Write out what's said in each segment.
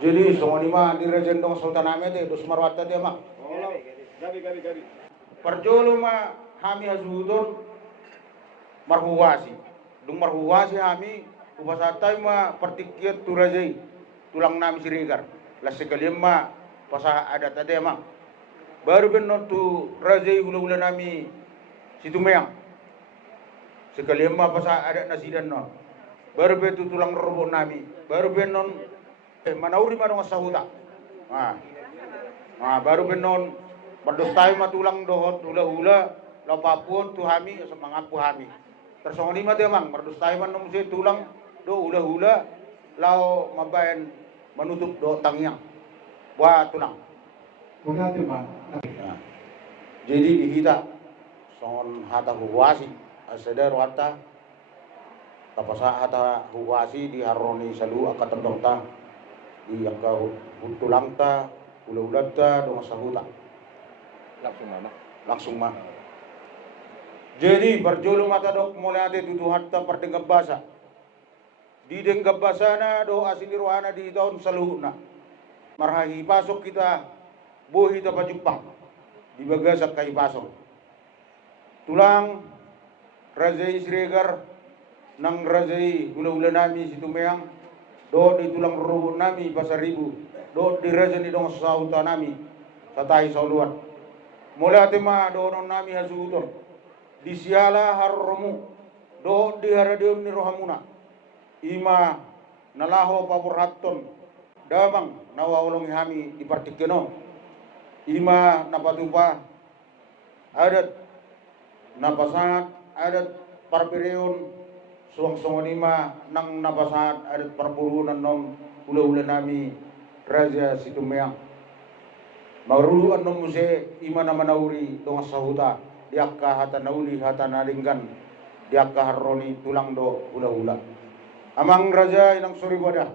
Jadi songonima di rejendong sultan ame te dos marwata te mak. Gabi. Perjolo ma hami hazudon marhuwasi. Dung marhuwasi hami upasatai ma partikiat turajai tulang nami sirigar. Las sekalian ma pasah adat ade mak. Baru benon tu rajai hula-hula nami situmeang. Sekalian ma pasah adat nasidan no. Baru betu tulang robo nami. Baru benon manauri marong sahuta. Baru benon berdostai matulang dohot hula-hula lapapun tu hami semangapu hami. Tersongoni mah mang berdostai man nomse tulang do hula-hula lau mabayan menutup do tangyang. Buat tulang. Bugatti ba? Jadi dihita songon hata huwasi asadar wata tapasa hata huwasi di haroni salu akatan dokta di angka tulang ta ulah-ulah ta dong sahuta langsung mah. Jadi berjolo mata dok mulai ada tuduhan ta perdenggap basa di denggap basa na do asli rohana di tahun saluhuna marhahi pasok kita bohi ta pajupang di bagasak kai pasok tulang razai sregar nang razai ulah-ulah nami situmeang do di tulang rubuh nami pasar ribu do di razai di dong sauta nami satai sauluan mulai tema do non nami hasuton di siala harromu do di haradium ni rohamuna ima nalaho paburaton damang nawawolong hami di partikeno ima napatupa adat napasat adat parpereon suang-suang ima nang napasat adat perburunan non ula-ula nami raja situmeang maruluan non muse ima nama nauri dong sahuta diakka hata nauli hata naringgan diakka harroni tulang do ula-ula amang raja inang suri wadah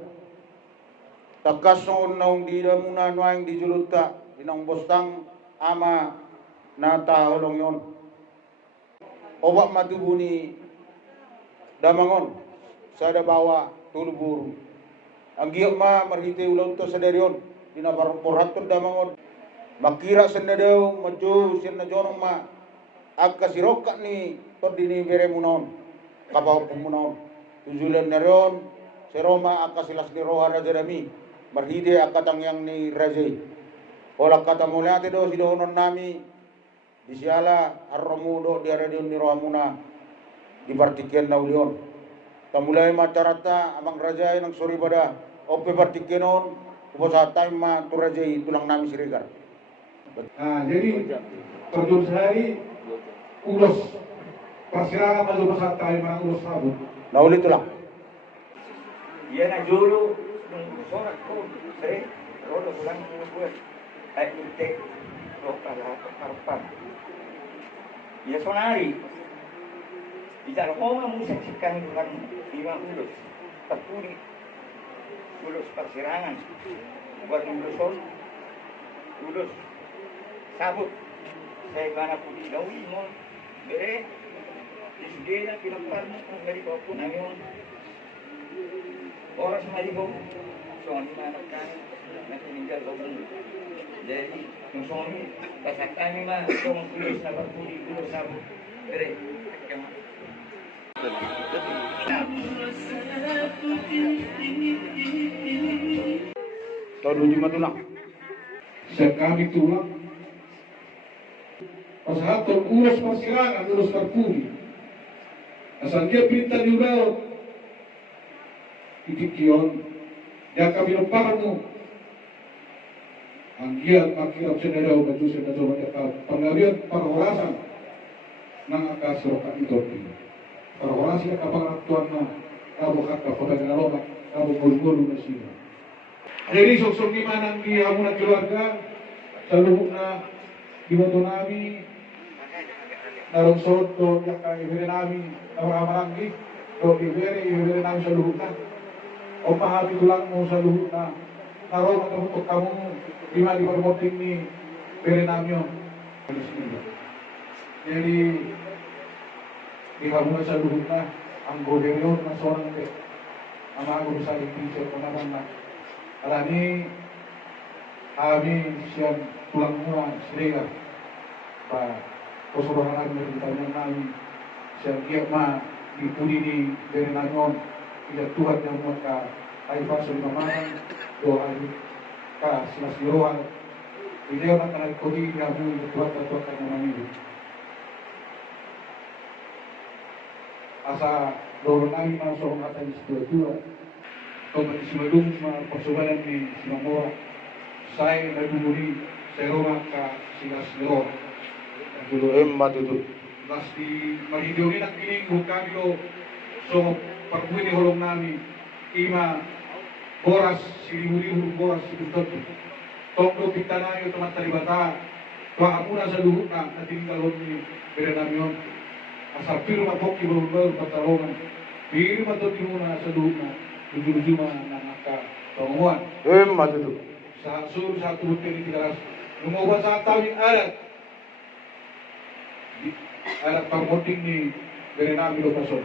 takason naung di damuna nuang di juluta inang bostang ama nata holong yon obak matubuni damangon sada bawa tuluburu anggiyak ma marhite ulang to sadarion dinaparporaton damangon makira sendadeu maju sirna jonong ma akka siroka ni tordini bere munon kapaw pumunon tujulan nerion seroma akka silas ni roha rajarami marhide akka tangyang ni rajai olak kata mulyate do sidohonon nami disiala arromudo di aradion ni rohamuna di partikian naulion tamulai macarata amang rajai nang suri pada ope partikenon upasatai ma turajai tulang nami sirigar. Jadi terjun sehari ulos persirangan maju besar tayo mga ulos sabot. Nauli tulang. Iya na julu sorak ko sere rolo pulang buat ay intek lo para parpan. Iya sonari. Bisa lo mau saksikan dengan 5 ulos. Terpuri ulos persirangan. Buat ulos sabut saya kana putih dawi mo bere disugena pinapar mo kung dari ko pun ayon oras malibo so ni anak kan nakininggal ko jadi yung somi pasak kami mah yung ulos na putih ulos sabut bere Tahun 7 tulang. Sekami tulang pasahaton ulos persirangan ulos terpuri asal dia perintah diurau ikikion dia kami lemparanmu anggiat makirap senadau batu senadau mereka pengawian perholasan nang akas rokat itu perholasi ka pangatuan na kabo kata pagkagaloma kabo gulgul na siya jadi sok-sok di manang di hamunan keluarga sa lubuk na giboto nami narong sod do yakang ibere nami amarangi do ibere nami sa lubuk na o mahabi tulang mo sa lubuk na narong matamutok kamu lima di permoting ni ibere nami yun jadi di hamunan sa lubuk na ang goberyon na seorang ang mga gusaling teacher panaman na Alani kami siang pulang mula serega pa kosobahan dari ditanya kami siang kiat ma dipudi di berenanyon tidak Tuhan yang muat ka ay paso di mamanan doa ka silas dirohan video na kanal kodi ngamu tuat tuat ka naman asa doron namin na so kung atay dua kung isimalung mga pagsubalan ni Sinamora saya nagumuli sa Roma ka silas dirohan Matutu. Las di mahidiyonin at kining hukabilo so pagbuhin ni hulong namin ima boras silimu-limu boras sinutot tonggo kita namin teman talibata wa amuna sa luhut na natinggalon ni berenamion asa firma poki baru patarungan firma to timuna sa luhut na ujung-ujung na naka panguan Matutu. sa sur sa turut kini tigaras lumawat sa tawing alat alat pangmuting ni berenami lo paso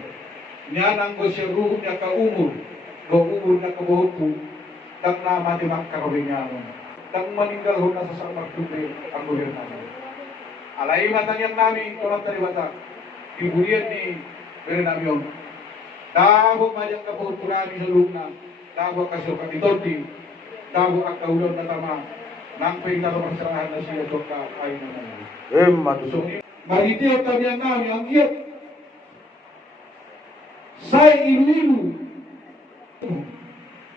nyanang ko siya ruhum niya ka umur lo umur na kabuhot ko dang nama di magkarawinyanon dang maninggal ho na sa samar tubi ang gobernador alay matan yang nami tumat talibata iburian ni berenamion dabo majang kabuhot ko nami sa luna dabo kasyo kamitonti dabo ak kaulon na tama nang pahintalo masyarahan na siya doon ka ay naman Matutu. Maritio kami ang iyot. Say ilu-ilu.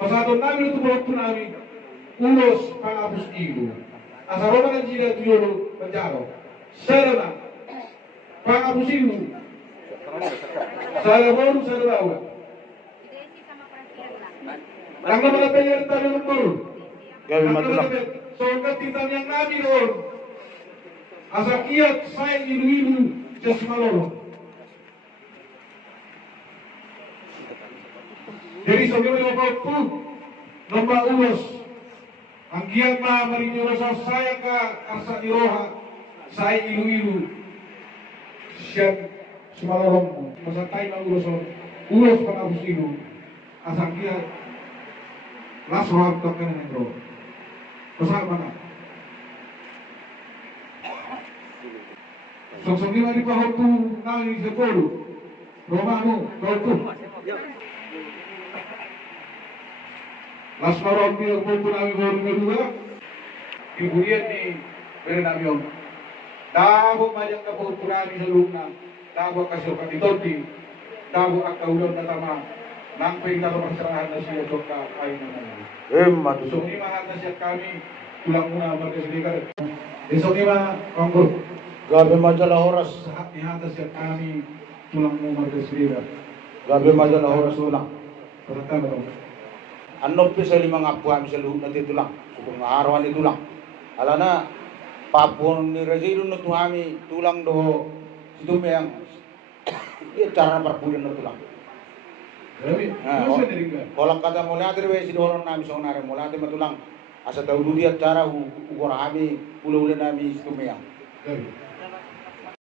Pasado namin ito buhat po namin. Ulos pangapos ilu. Asa Roma ng Gina Tuyolo Panjaro. Sara na. Pangapos ilu. Sara Roma sa Dalawa. Ang naman na payar tayo ng Moro. Gawin matulang. So katitan yang namin doon. Asa kiat saya ilu-ilu jas malolo. Jadi sebenarnya waktu nomor ulos ang kiat ma marinyo sa saya ka asa diroha saya ilu-ilu siya sumalolong masatay na ulos pangabus ilu asa kiat lasrohag ka ng bro. Kasama na. Sosoknya di bawah tu nang di sekolah, Romano, kau tu. Las marom di aku pun kami baru kedua, kemudian di berenamion. Dabo majak kapur kurani selumna, dabo kasih kami tonti, dabo akaulan natama, nang pahintalo masyarahan na siya doka ay naman. Matutu. So ni mahal na siya kami tulang muna magkasilikan. So ni ma konggo. Gabi majalah oras. Sa ihata siya kami tulang mo magkasilikan. Gabi majalah oras ulang. Pertama dong. Ano sa limang apuan sa luhut na titulang. Kung arawan itulang. Alana, papun ni Razilun na tuhami tulang do situ yang cara perpulian na tulang. Grabe, ano siya narinig? Kalau kata mulai dari wesi dorong nami song nare mulai dari matulang asa tahu dia cara ukur kami pulau nami situ yang. Grabe.